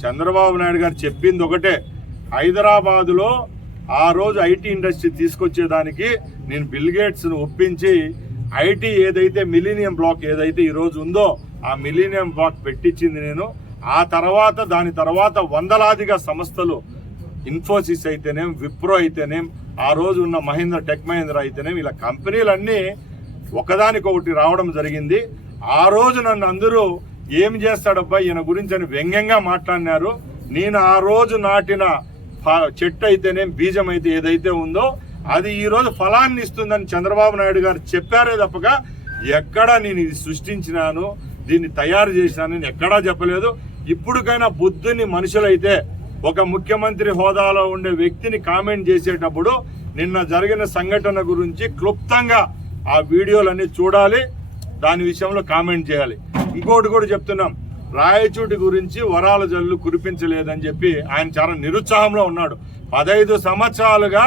చంద్రబాబు నాయుడు గారు చెప్పింది ఒకటే. హైదరాబాదులో ఆ రోజు ఐటీ ఇండస్ట్రీ తీసుకొచ్చేదానికి నేను బిల్గేట్స్ను ఒప్పించి ఐటీ ఏదైతే మిలీనియం బ్లాక్ ఏదైతే ఈరోజు ఉందో ఆ మిలీనియం బ్లాక్ పెట్టించింది నేను. ఆ తర్వాత దాని తర్వాత వందలాదిగా సంస్థలు ఇన్ఫోసిస్ అయితేనేం విప్రో అయితేనేం ఆ రోజు ఉన్న మహేంద్ర టెక్ మహేంద్ర అయితేనేం ఇలా కంపెనీలన్నీ ఒకదానికొకటి రావడం జరిగింది. ఆ రోజు నన్ను అందరూ ఏం చేస్తాడబ్బా? ఈయన గురించి అని వ్యంగ్యంగా మాట్లాడినారు. నేను ఆ రోజు నాటిన ఫ- చెట్టు అయితేనేం బీజం అయితే ఏదైతే ఉందో అది ఈ రోజు ఫలాన్ని ఇస్తుందని చంద్రబాబు నాయుడు గారు చెప్పారే తప్పగా ఎక్కడ నేను ఇది సృష్టించినాను దీన్ని తయారు చేసినాను నేను ఎక్కడా చెప్పలేదు. ఇప్పటికైనా బుద్ధుని మనుషులైతే ఒక ముఖ్యమంత్రి హోదాలో ఉండే వ్యక్తిని కామెంట్ చేసేటప్పుడు నిన్న జరిగిన సంఘటన గురించి క్లుప్తంగా ఆ వీడియోలన్నీ చూడాలి దాని విషయంలో కామెంట్ చేయాలి. ఇంకోటి కూడా చెప్తున్నాం. రాయచూటి గురించి వరాల జల్లు కురిపించలేదని చెప్పి ఆయన చాలా నిరుత్సాహంలో ఉన్నాడు. పదైదు సంవత్సరాలుగా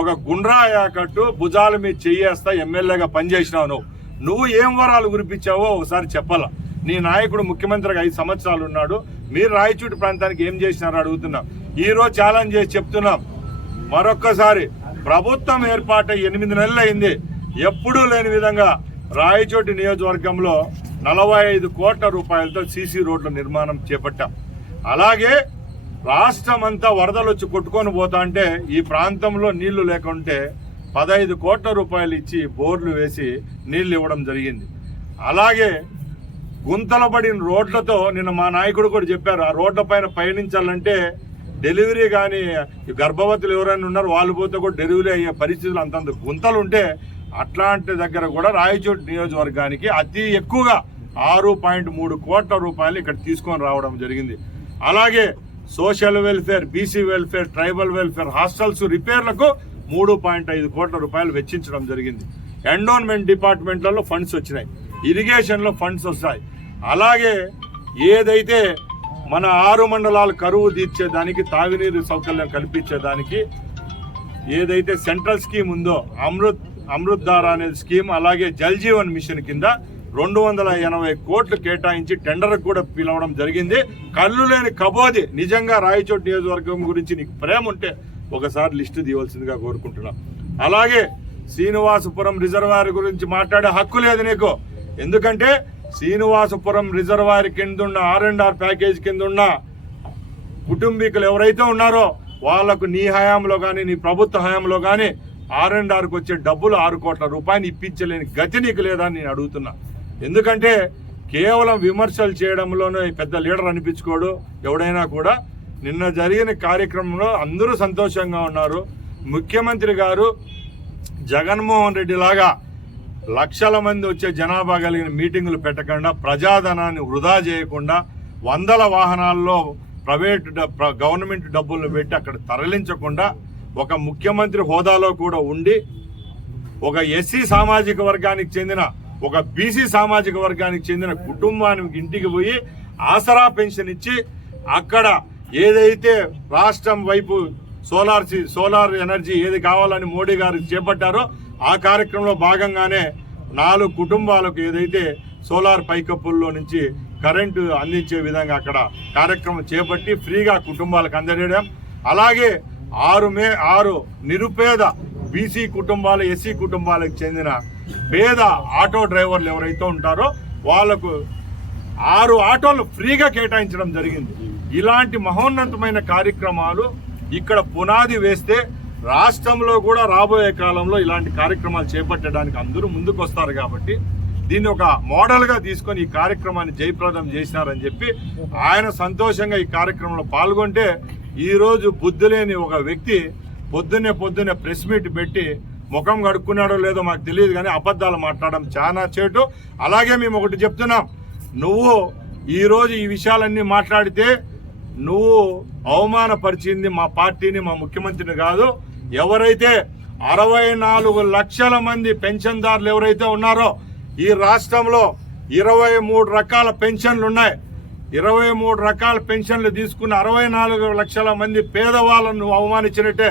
ఒక గుండ్రా యాకట్టు భుజాల మీద చెయ్యేస్తా ఎమ్మెల్యేగా పనిచేసినావు నువ్వు. నువ్వు ఏం వరాలు కురిపించావో ఒకసారి చెప్పాలా. నీ నాయకుడు ముఖ్యమంత్రిగా ఐదు సంవత్సరాలు ఉన్నాడు. మీరు రాయచూటి ప్రాంతానికి ఏం చేసినారో అడుగుతున్నాం. ఈరోజు ఛాలెంజ్ చేసి చెప్తున్నాం. మరొక్కసారి ప్రభుత్వం ఏర్పాటు ఎనిమిది నెలలు అయింది ఎప్పుడూ లేని విధంగా రాయచోటి నియోజకవర్గంలో నలభై ఐదు కోట్ల రూపాయలతో సీసీ రోడ్ల నిర్మాణం చేపట్టాం. అలాగే రాష్ట్రం అంతా వరదలు వచ్చి కొట్టుకొని పోతా అంటే ఈ ప్రాంతంలో నీళ్ళు లేకుంటే పదహైదు కోట్ల రూపాయలు ఇచ్చి బోర్లు వేసి నీళ్ళు ఇవ్వడం జరిగింది. అలాగే గుంతలు పడిన రోడ్లతో నిన్న మా నాయకుడు కూడా చెప్పారు ఆ రోడ్ల పైన పయనించాలంటే డెలివరీ కానీ గర్భవతులు ఎవరైనా ఉన్నారు వాళ్ళు పోతే కూడా డెలివరీ అయ్యే పరిస్థితులు అంతంత గుంతలు ఉంటే అట్లాంటి దగ్గర కూడా రాయచోటి నియోజకవర్గానికి అతి ఎక్కువగా ఆరు పాయింట్ మూడు కోట్ల రూపాయలు ఇక్కడ తీసుకొని రావడం జరిగింది. అలాగే social welfare BC welfare tribal welfare hostels రిపేర్లకు మూడు పాయింట్ ఐదు కోట్ల రూపాయలు వెచ్చించడం జరిగింది. ఎండోన్మెంట్ డిపార్ట్మెంట్లలో ఫండ్స్ వచ్చినాయి. ఇరిగేషన్లో ఫండ్స్ వస్తాయి. అలాగే ఏదైతే మన ఆరు మండలాలు కరువు తీర్చేదానికి తాగునీరు సౌకర్యం కల్పించేదానికి ఏదైతే సెంట్రల్ స్కీమ్ ఉందో అమృత్ అమృత్ ధార అనే స్కీమ్ అలాగే జల్ జీవన్ మిషన్ కింద రెండు వందల ఎనభై కోట్లు కేటాయించి టెండర్ కూడా పిలవడం జరిగింది. కళ్ళు లేని కబోది నిజంగా రాయచోటి నియోజకవర్గం గురించి నీకు ప్రేమ ఉంటే ఒకసారి లిస్టు తీయవలసిందిగా కోరుకుంటున్నాం. అలాగే శ్రీనివాసపురం రిజర్వాయర్ గురించి మాట్లాడే హక్కు లేదు నీకు. ఎందుకంటే శ్రీనివాసపురం రిజర్వాయర్ కింద ఉన్న ఆర్ అండ్ ఆర్ ప్యాకేజ్ కింద ఉన్న కుటుంబీకులు ఎవరైతే ఉన్నారో వాళ్ళకు నీ హయాంలో కానీ నీ ప్రభుత్వ హయాంలో కానీ ఆర్ అండ్ ఆర్కి వచ్చే డబ్బులు ఆరు కోట్ల రూపాయలు ఇప్పించలేని గతి నీకు లేదని నేను అడుగుతున్నా. ఎందుకంటే కేవలం విమర్శలు చేయడంలోనే పెద్ద లీడర్ అనిపించుకోడు. ఎవడైనా కూడా నిన్న జరిగిన కార్యక్రమంలో అందరూ సంతోషంగా ఉన్నారు. ముఖ్యమంత్రి గారు జగన్మోహన్ రెడ్డి లాగా లక్షల మంది వచ్చే జనాభా కలిగిన మీటింగులు పెట్టకుండా ప్రజాధనాన్ని వృధా చేయకుండా వందల వాహనాల్లో ప్రైవేట్ గవర్నమెంట్ డబ్బులు పెట్టి అక్కడ తరలించకుండా ఒక ముఖ్యమంత్రి హోదాలో కూడా ఉండి ఒక ఎస్సీ సామాజిక వర్గానికి చెందిన ఒక బీసీ సామాజిక వర్గానికి చెందిన కుటుంబానికి ఇంటికి పోయి ఆసరా పెన్షన్ ఇచ్చి అక్కడ ఏదైతే రాష్ట్రం వైపు సోలార్ సోలార్ ఎనర్జీ ఏది కావాలని మోడీ గారు చేపట్టారో ఆ కార్యక్రమంలో భాగంగానే నాలుగు కుటుంబాలకు ఏదైతే సోలార్ పైకప్పుల్లో నుంచి కరెంటు అందించే విధంగా అక్కడ కార్యక్రమం చేపట్టి ఫ్రీగా కుటుంబాలకు అందజేయడం. అలాగే ఆరు మే ఆరు నిరుపేద బీసీ కుటుంబాలు ఎస్సీ కుటుంబాలకు చెందిన పేద ఆటో డ్రైవర్లు ఎవరైతే ఉంటారో వాళ్ళకు ఆరు ఆటోలు ఫ్రీగా కేటాయించడం జరిగింది. ఇలాంటి మహోన్నతమైన కార్యక్రమాలు ఇక్కడ పునాది వేస్తే రాష్ట్రంలో కూడా రాబోయే కాలంలో ఇలాంటి కార్యక్రమాలు చేపట్టడానికి అందరూ ముందుకు వస్తారు కాబట్టి దీన్ని ఒక మోడల్గా తీసుకొని ఈ కార్యక్రమాన్ని జయప్రదం చేసినారని చెప్పి ఆయన సంతోషంగా ఈ కార్యక్రమంలో పాల్గొంటే ఈరోజు రోజు బుద్ధి లేని ఒక వ్యక్తి పొద్దున్నే పొద్దున్నే ప్రెస్ మీట్ పెట్టి ముఖం కడుక్కున్నాడో లేదో మాకు తెలియదు కానీ అబద్ధాలు మాట్లాడడం చాలా చేటు. అలాగే మేము ఒకటి చెప్తున్నాం. నువ్వు ఈరోజు ఈ విషయాలన్నీ మాట్లాడితే నువ్వు అవమానపరిచింది మా పార్టీని మా ముఖ్యమంత్రిని కాదు. ఎవరైతే అరవై నాలుగు లక్షల మంది పెన్షన్దారులు ఎవరైతే ఉన్నారో ఈ రాష్ట్రంలో ఇరవై మూడు రకాల పెన్షన్లు ఉన్నాయి. ఇరవై మూడు రకాల పెన్షన్లు తీసుకున్న అరవై నాలుగు లక్షల మంది పేదవాళ్ళను నువ్వు అవమానించినట్టే.